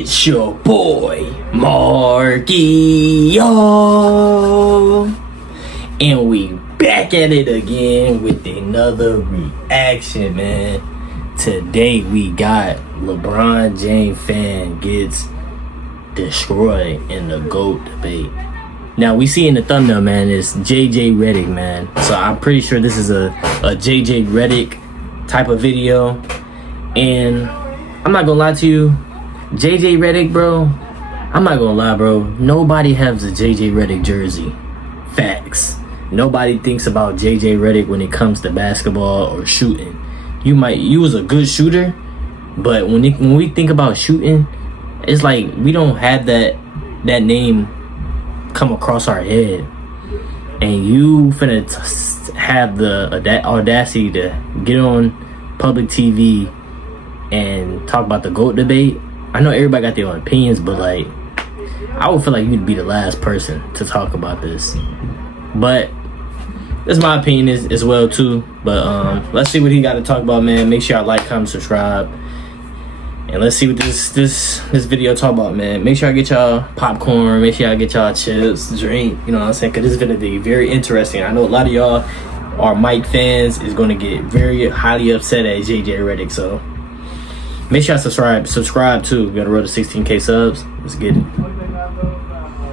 It's your boy, Marky, y'all. And we back at it again with another reaction, man. Today we got LeBron James fan gets destroyed in the GOAT debate. Now we see in the thumbnail, man, it's JJ Redick, man. So I'm pretty sure this is a JJ Redick type of video. And I'm not gonna lie to you, JJ Redick, bro, I'm not gonna lie, bro, nobody has a JJ Redick jersey. Facts. Nobody thinks about JJ Redick when it comes to basketball or shooting. You was a good shooter, but when we think about shooting, it's like we don't have that name come across our head. And you finna have the audacity to get on public TV and talk about the GOAT debate. I know everybody got their own opinions, but like, I would feel like you'd be the last person to talk about this. But that's my opinion as well too. But let's see what he got to talk about, man. Make sure y'all like, comment, subscribe, and let's see what this video talk about, man. Make sure I get y'all popcorn. Make sure y'all get y'all chips, drink. You know what I'm saying? Cause this is gonna be very interesting. I know a lot of y'all are Mike fans is gonna get very highly upset at JJ Redick. So make sure I subscribe too. We got to road to 16K subs. Let's get it.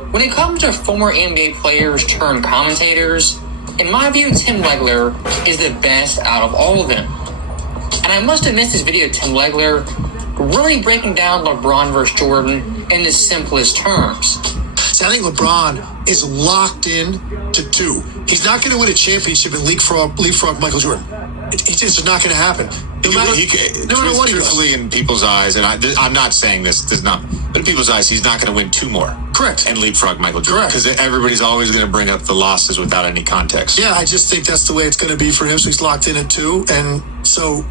When it comes to former NBA players turned commentators, in my view, Tim Legler is the best out of all of them. And I must admit, this video, Tim Legler, really breaking down LeBron versus Jordan in the simplest terms. So I think LeBron is locked in to two. He's not going to win a championship and leapfrog Michael Jordan. It's just not going to happen. No matter what he does. Truthfully, in people's eyes, and I'm not saying this is not, but in people's eyes, he's not going to win two more. Correct. And leapfrog Michael Jordan. Correct. Because everybody's always going to bring up the losses without any context. Yeah, I just think that's the way it's going to be for him. So he's locked in at two, and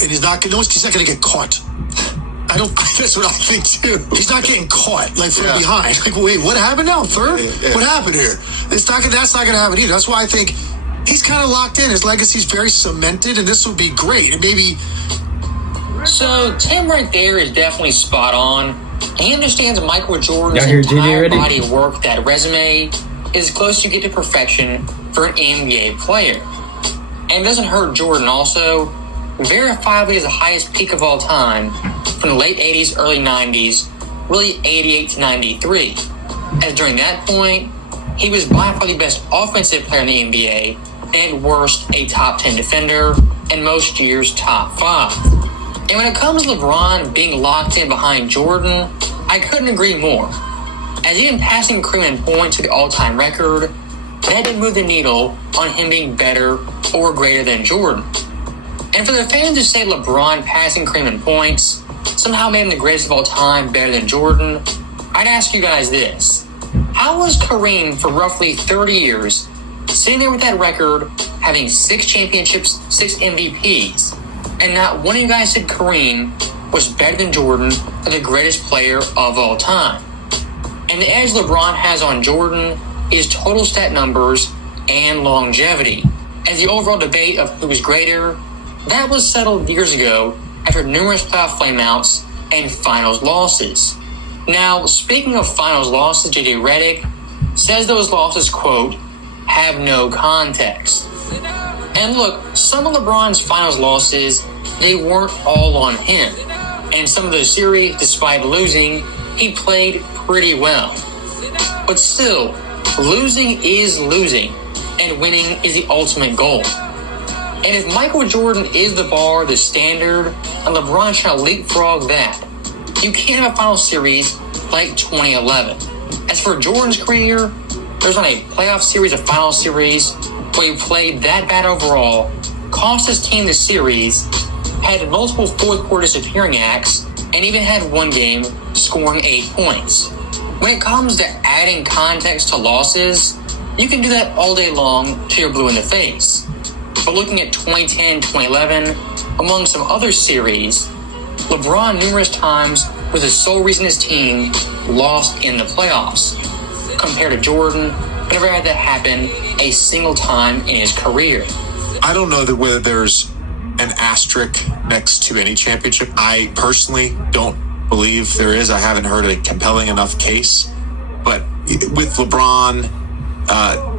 he's not going to get caught. That's what I think too. He's not getting caught from behind. Like, wait, what happened now? Third? Yeah. What happened here? That's not going to happen either. That's why I think he's kind of locked in. His legacy's very cemented, and this would be great. And maybe. So Tim right there is definitely spot on. He understands Michael Jordan's entire body of work. That resume is close to get to perfection for an NBA player, and it doesn't hurt Jordan also. Verifiably is the highest peak of all time from the late 80s, early 90s, really 88 to 93. As during that point, he was by far the best offensive player in the NBA, and at worst, a top 10 defender, and most years, top 5. And when it comes to LeBron being locked in behind Jordan, I couldn't agree more. As even passing Kareem in points to the all-time record, that didn't move the needle on him being better or greater than Jordan. And for the fans who say LeBron passing Kareem in points somehow made him the greatest of all time, better than Jordan, I'd ask you guys this. How was Kareem for roughly 30 years sitting there with that record, having 6 championships, 6 MVPs, and not one of you guys said Kareem was better than Jordan or the greatest player of all time? And the edge LeBron has on Jordan is total stat numbers and longevity. As the overall debate of who was greater, that was settled years ago after numerous playoff flameouts and finals losses. Now, speaking of finals losses, JJ Redick says those losses, quote, have no context. And look, some of LeBron's finals losses, they weren't all on him. And some of those series, despite losing, he played pretty well. But still, losing is losing, and winning is the ultimate goal. And if Michael Jordan is the bar, the standard, and LeBron trying to leapfrog that, you can't have a final series like 2011. As for Jordan's career, there's not a playoff series or final series where he played that bad overall, cost his team the series, had multiple fourth quarter disappearing acts, and even had one game scoring 8 points. When it comes to adding context to losses, you can do that all day long till you're blue in the face. But looking at 2010, 2011, among some other series, LeBron numerous times was the sole reason his team lost in the playoffs, compared to Jordan, who never had that happen a single time in his career. I don't know that whether there's an asterisk next to any championship. I personally don't believe there is. I haven't heard a compelling enough case. But with LeBron,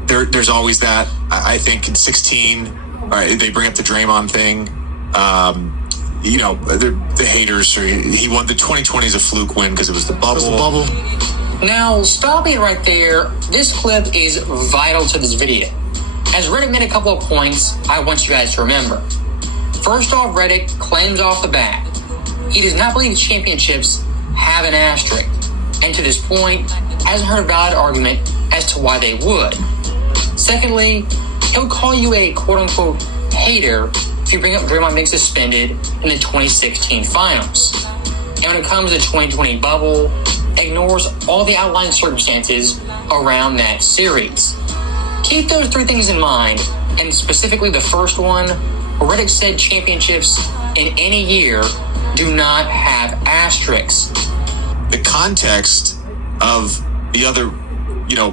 there's always that. I think in 16, all right, they bring up the Draymond thing. The haters. He won the 2020 is a fluke win because it was the bubble. Now, stopping it right there, this clip is vital to this video. As Reddick made a couple of points I want you guys to remember. First off, Reddick claims off the bat he does not believe championships have an asterisk, and to this point hasn't heard a valid argument as to why they would. Secondly, he'll call you a quote-unquote hater if you bring up Draymond being suspended in the 2016 finals. And when it comes to the 2020 bubble, ignores all the outlying circumstances around that series. Keep those three things in mind, and specifically the first one, Reddick said championships in any year do not have asterisks. The context of the other,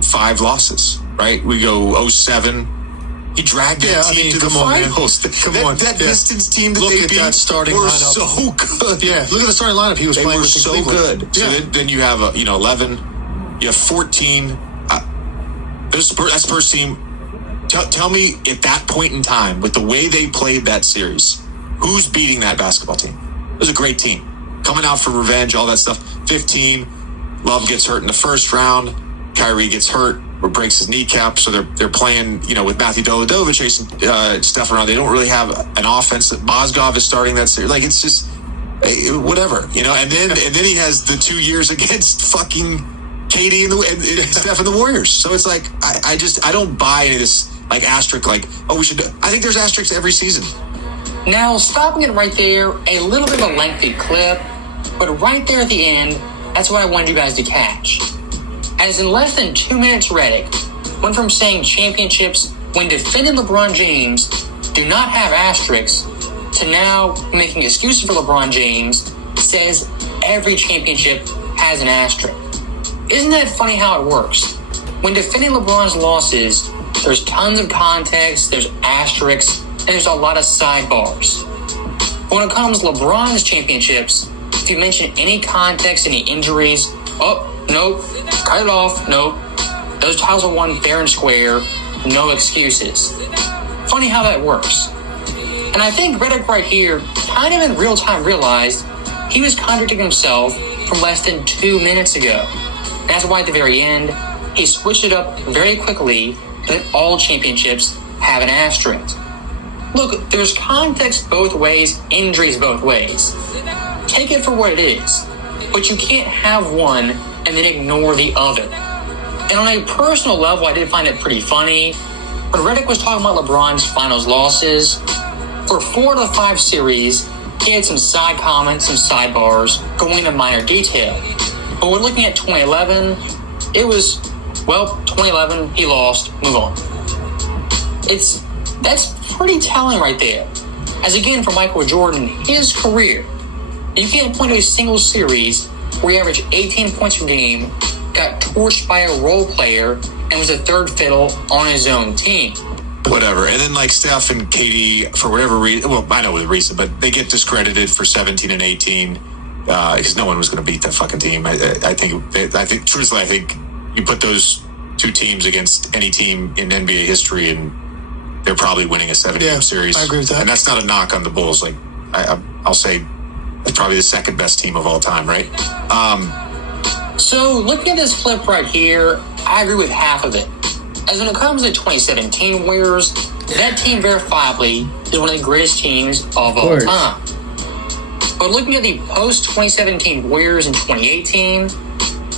5 losses, right? We go 07. He dragged that team to the finals. That Pistons team that they beat that starting were lineup. so good. Yeah, look at the starting lineup he was playing with. They were so good. Yeah. So then you have 11, you have 14. That Spurs team. Tell me at that point in time, with the way they played that series, who's beating that basketball team? It was a great team. Coming out for revenge, all that stuff. 15, Love gets hurt in the first round. Kyrie gets hurt or breaks his kneecap, so they're playing, with Matthew Dellavedova chasing stuff around. They don't really have an offense. Mozgov is starting that series. Like, it's just whatever, And then he has the 2 years against fucking KD and Steph and the Warriors. So it's like I don't buy any of this asterisk. We should. I think there's asterisks every season. Now, stopping it right there, a little bit of a lengthy clip, but right there at the end, that's what I wanted you guys to catch. As in less than 2 minutes, Reddick went from saying championships when defending LeBron James do not have asterisks to now making excuses for LeBron James, says every championship has an asterisk. Isn't that funny how it works? When defending LeBron's losses, there's tons of context, there's asterisks, and there's a lot of sidebars. But when it comes to LeBron's championships, if you mention any context, any injuries, nope, cut it off, nope. Those titles are won fair and square, no excuses. Funny how that works. And I think Reddick right here kind of in real time realized he was contradicting himself from less than 2 minutes ago. And that's why at the very end, he switched it up very quickly that all championships have an asterisk. Look, there's context both ways, injuries both ways. Take it for what it is, but you can't have one and then ignore the other. And on a personal level, I did find it pretty funny. When Reddick was talking about LeBron's finals losses, for 4 of the 5 series, he had some side comments, some sidebars, going into minor detail. But when looking at 2011, it was, 2011, he lost, move on. That's pretty telling right there. As again, for Michael Jordan, his career, you can't point to a single series where he averaged 18 points per game, got torched by a role player, and was a third fiddle on his own team. Whatever. And then Steph and KD, for whatever reason, I know the reason, but they get discredited for 17 and 18 because no one was going to beat that fucking team. I think truthfully, you put those 2 teams against any team in NBA history and they're probably winning a 7-game series. I agree with that. And that's not a knock on the Bulls. I'll say it's probably the second best team of all time, right? So looking at this clip right here, I agree with half of it. As when it comes to 2017 Warriors, that team verifiably is one of the greatest teams of all time. But looking at the post-2017 Warriors in 2018,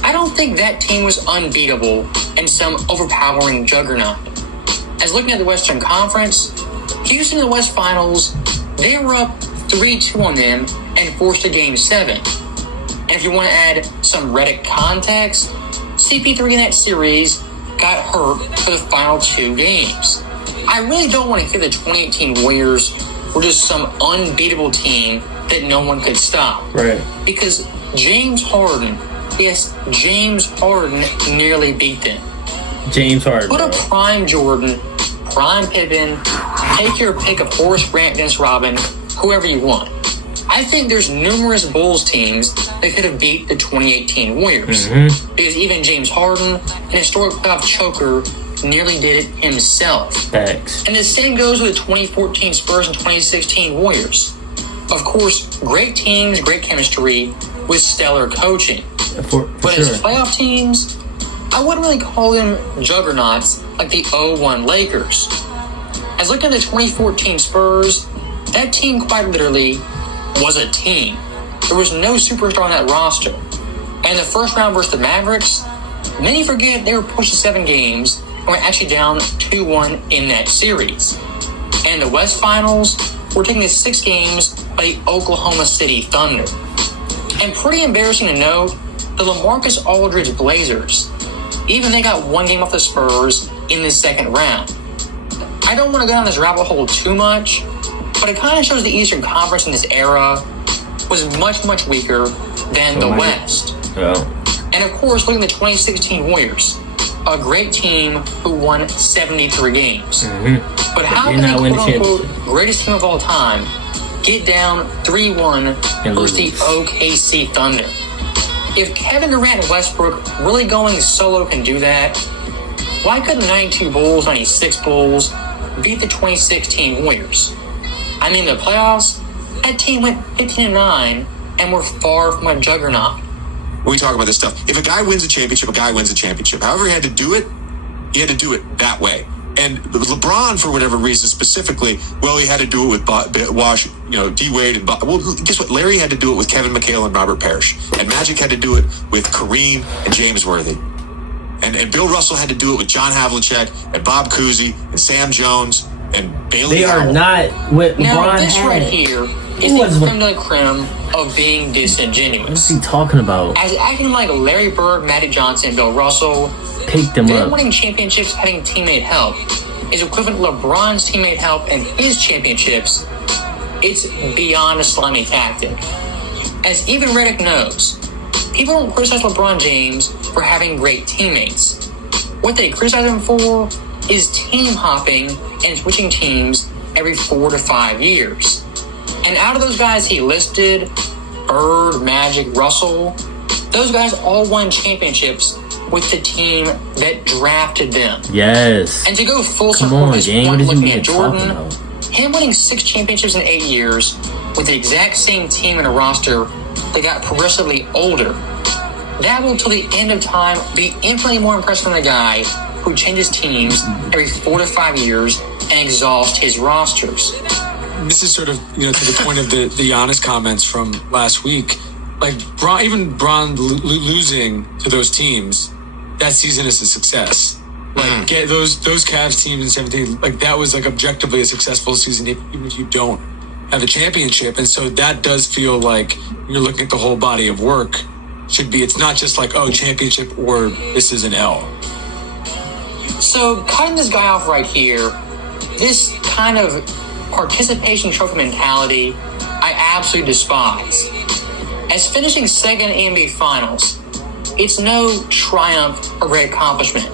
I don't think that team was unbeatable and some overpowering juggernaut. As looking at the Western Conference, Houston in the West Finals, they were up 3-2 on them and forced a Game 7. And if you want to add some Reddick context, CP3 in that series got hurt for the final 2 games. I really don't want to hear the 2018 Warriors were just some unbeatable team that no one could stop. Right. Because James Harden nearly beat them. James Harden. Put a prime Jordan, prime Pippen, take your pick of Horace Grant, Dennis Rodman, whoever you want. I think there's numerous Bulls teams that could have beat the 2018 Warriors. Because even James Harden, an historic playoff choker, nearly did it himself. Thanks. And the same goes with the 2014 Spurs and 2016 Warriors. Of course, great teams, great chemistry with stellar coaching. But sure. as playoff teams, I wouldn't really call them juggernauts like the 0-1 Lakers. As looking at the 2014 Spurs, that team quite literally was a team. There was no superstar on that roster. And the first round versus the Mavericks, many forget they were pushed to 7 games and were actually down 2-1 in that series. And the West Finals were taking the 6 games by the Oklahoma City Thunder. And pretty embarrassing to note, the LaMarcus Aldridge Blazers, even they got 1 game off the Spurs in the second round. I don't want to go down this rabbit hole too much, but it kind of shows the Eastern Conference in this era was much, much weaker than the West. Yeah. And of course, looking at the 2016 Warriors, a great team who won 73 games. But how can the quote-unquote greatest team of all time get down 3-1 versus the OKC Thunder? If Kevin Durant and Westbrook really going solo can do that, why couldn't the 92 Bulls, 96 Bulls beat the 2016 Warriors? I mean, the playoffs, that team went 15-9 and were far from a juggernaut. We talk about this stuff. If a guy wins a championship, a guy wins a championship. However he had to do it that way. And LeBron, for whatever reason specifically, well, he had to do it with D-Wade and well, guess what? Larry had to do it with Kevin McHale and Robert Parrish. And Magic had to do it with Kareem and James Worthy. And Bill Russell had to do it with John Havlicek and Bob Cousy and Sam Jones and Bailey They are Howell. not what now, LeBron this had. right here is the creme de la creme of being disingenuous. What's he talking about? As acting like Larry Bird, Magic Johnson, Bill Russell, Picked them them up. winning championships having teammate help is equivalent to LeBron's teammate help and his championships. It's beyond a slimy tactic. As even Redick knows, people don't criticize LeBron James for having great teammates. What they criticize him for is team hopping and switching teams every 4 to 5 years. And out of those guys he listed, Bird, Magic, Russell, those guys all won championships with the team that drafted them. Yes. And to go full Come circle on, this gang. point, What is looking you at talking Jordan, about? him winning 6 championships in 8 years with the exact same team and a roster that got progressively older, that will, till the end of time, be infinitely more impressive than the guy who changes teams every 4 to 5 years and exhausts his rosters. This is sort of, to the point of the Giannis comments from last week. Like, Bron losing to those teams, that season is a success. Like, get those Cavs teams in 17, like, that was, like, objectively a successful season, even if you don't have a championship. And so that does feel like you're looking at the whole body of work. It's not just like, oh, championship or this is an L. So, cutting this guy off right here, this kind of participation trophy mentality, I absolutely despise. As finishing second in NBA Finals, it's no triumph or great accomplishment.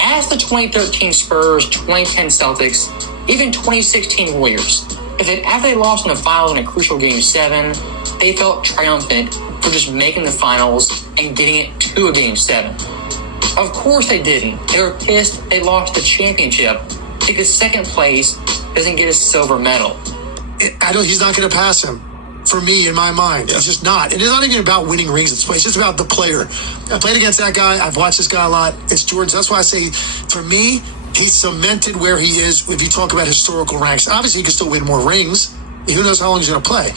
Ask the 2013 Spurs, 2010 Celtics, even 2016 Warriors, if after they lost in the finals in a crucial Game 7, they felt triumphant for just making the finals and getting it to a Game 7. Of course they didn't. They were pissed they lost the championship because second place doesn't get a silver medal. He's not going to pass him. For me, in my mind, It's just not. And it's not even about winning rings. It's just about the player. I played against that guy. I've watched this guy a lot. It's Jordan. That's why I say, for me, he's cemented where he is. If you talk about historical ranks, obviously he can still win more rings. Who knows how long he's going to play?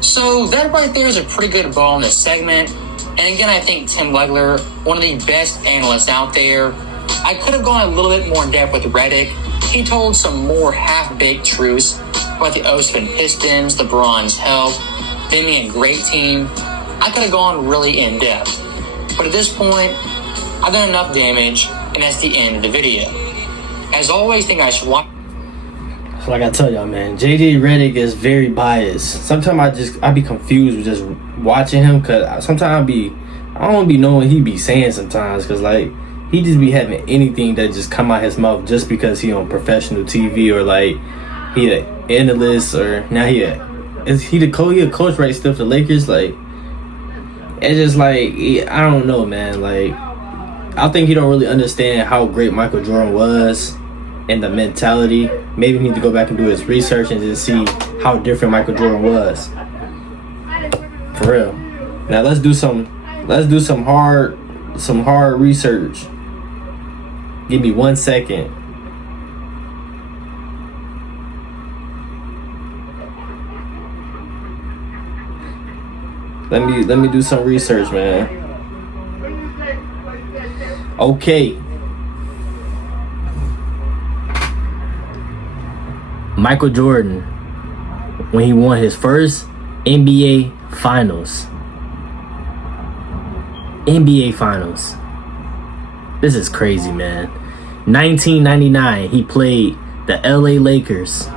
So that right there is a pretty good ball in this segment. And again, I think Tim Legler, one of the best analysts out there. I could have gone a little bit more in depth with Redick. He told some more half-baked truths about the 07 Pistons, LeBron's help, them being a great team. I could have gone really in depth. But at this point, I've done enough damage, and that's the end of the video. As always, think I should watch. So like I tell y'all, man, JJ Redick is very biased. Sometimes I be confused with just watching him, cause sometimes I don't be knowing what he be saying sometimes, cause like he just be having anything that just come out his mouth just because he on professional TV or like he an analyst or now he a is he the coach? He a coach right still for the Lakers? Like, it's just like, I don't know, man. Like, I think he don't really understand how great Michael Jordan was and the mentality. Maybe he need to go back and do his research and just see how different Michael Jordan was. For real. Now let's do some hard research. Give me 1 second. Let me do some research, man. Okay. Michael Jordan, when he won his first NBA Finals. NBA Finals. This is crazy, man. 1999, he played the LA Lakers.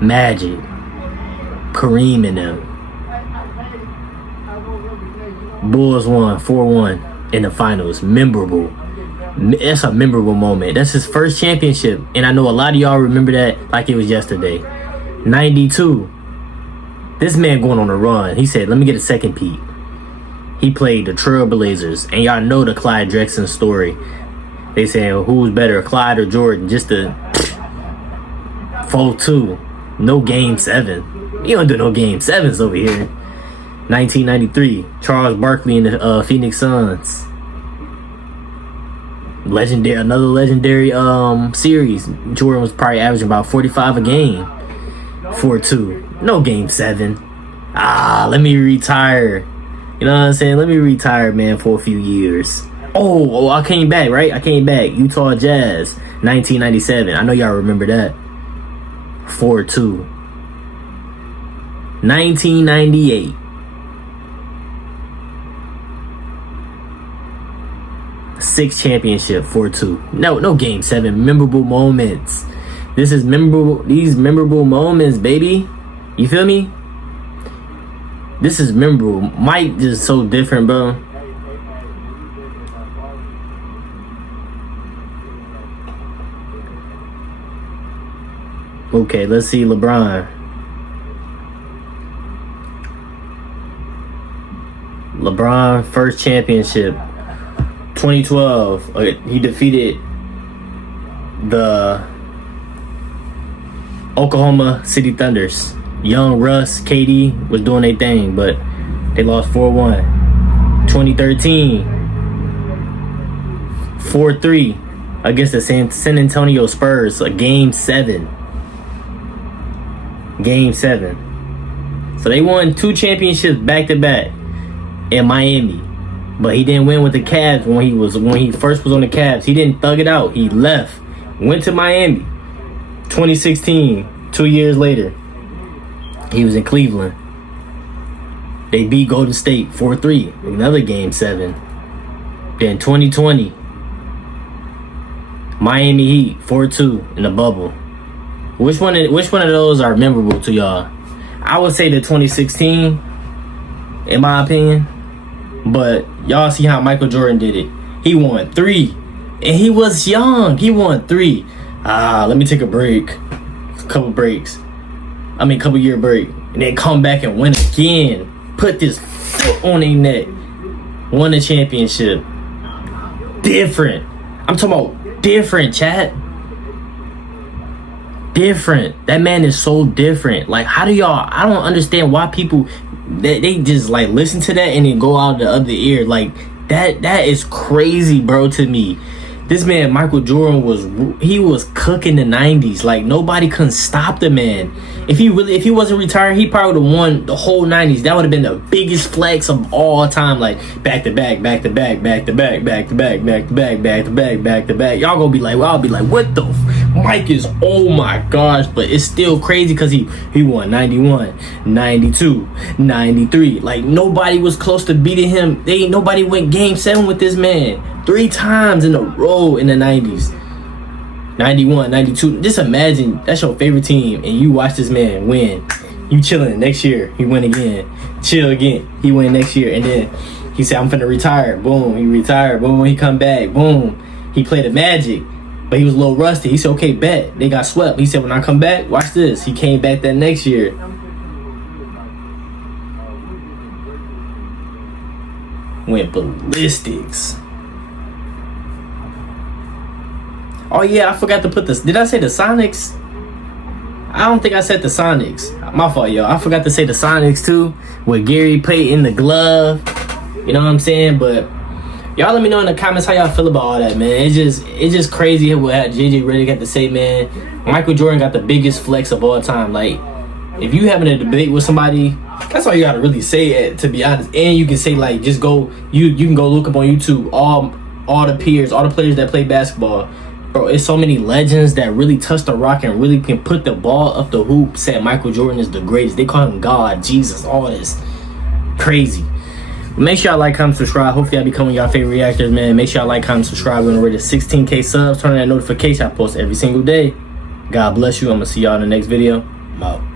Magic. Kareem and them. Bulls won 4-1 in the finals. Memorable. That's a memorable moment. That's his first championship. And I know a lot of y'all remember that like it was yesterday. 92. This man going on a run. He said, let me get a second peek. He played the Trailblazers. And y'all know the Clyde Drexler story. They saying who's better, Clyde or Jordan? Just the 4-2. No game 7. You don't do no game 7s over here. 1993. Charles Barkley and the Phoenix Suns. Another legendary series. Jordan was probably averaging about 45 a game. 4-2. No game 7. Let me retire. You know what I'm saying? Let me retire, man, for a few years. Oh, I came back, right? I came back. Utah Jazz, 1997. I know y'all remember that. 4-2. 1998. Sixth championship, 4-2. No game 7. Memorable moments. This is memorable. These memorable moments, baby. You feel me? This is memorable. Mike is so different, bro. Okay, let's see LeBron. LeBron first championship. 2012, he defeated the Oklahoma City Thunders. Young Russ, KD was doing their thing, but they lost 4-1. 2013, 4-3 against the San Antonio Spurs, a game 7. Game 7. So they won 2 championships back to back in Miami. But he didn't win with the Cavs when he first was on the Cavs. He didn't thug it out. He left. Went to Miami. 2016, 2 years later. He was in Cleveland. They beat Golden State 4-3. Another game 7. Then 2020. Miami Heat 4-2 in the bubble. Which one of those are memorable to y'all? I would say the 2016, in my opinion. But y'all see how Michael Jordan did it. He won 3. And he was young. He won 3. Let me take a break. Couple year break. And then come back and win again. Put this foot on their neck. Won the championship. Different. I'm talking about different, chat. Different. That man is so different. Like, how do y'all... I don't understand why people... They just like listen to that and then go out the other ear. Like that is crazy, bro, to me. This man Michael Jordan was cooking the 90s. Like nobody couldn't stop the man. If he wasn't retired, he probably would have won the whole 90s. That would have been the biggest flex of all time. Like back to back, back to back, back to back, back to back, back to back, back to back, back to back. Y'all gonna be like, well, I'll be like, what the Mike is, oh my gosh. But it's still crazy because he won 91, 92, 93. Like nobody was close to beating him. Nobody went game 7 with this man 3 times in a row in the 90s. 91, 92. Just imagine that's your favorite team and you watch this man win. You chilling. Next year, he win again. Chill again. He win next year. And then he said, I'm finna retire. Boom. He retired. Boom. He come back. Boom. He played the Magic. But he was a little rusty. He said, okay, bet. They got swept. He said, when I come back, watch this. He came back that next year. Went ballistics. Oh, yeah, I forgot to put this. Did I say the Sonics? I don't think I said the Sonics. My fault, y'all. I forgot to say the Sonics, too. With Gary Payton in the glove. You know what I'm saying? But y'all let me know in the comments how y'all feel about all that, man. It's just crazy what JJ Redick got to say, man. Michael Jordan got the biggest flex of all time. Like, if you having a debate with somebody, that's all you gotta really say, to be honest. And you can say, like, just go, you can go look up on YouTube all the peers, all the players that play basketball. Bro, it's so many legends that really touch the rock and really can put the ball up the hoop. Said Michael Jordan is the greatest. They call him God, Jesus, all this. Crazy. Make sure y'all like, comment, subscribe. Hopefully, I'll be becoming y'all favorite reactors, man. Make sure y'all like, comment, subscribe. We're gonna reach 16K subs. Turn on that notification. I post every single day. God bless you. I'm gonna see y'all in the next video. I'm out.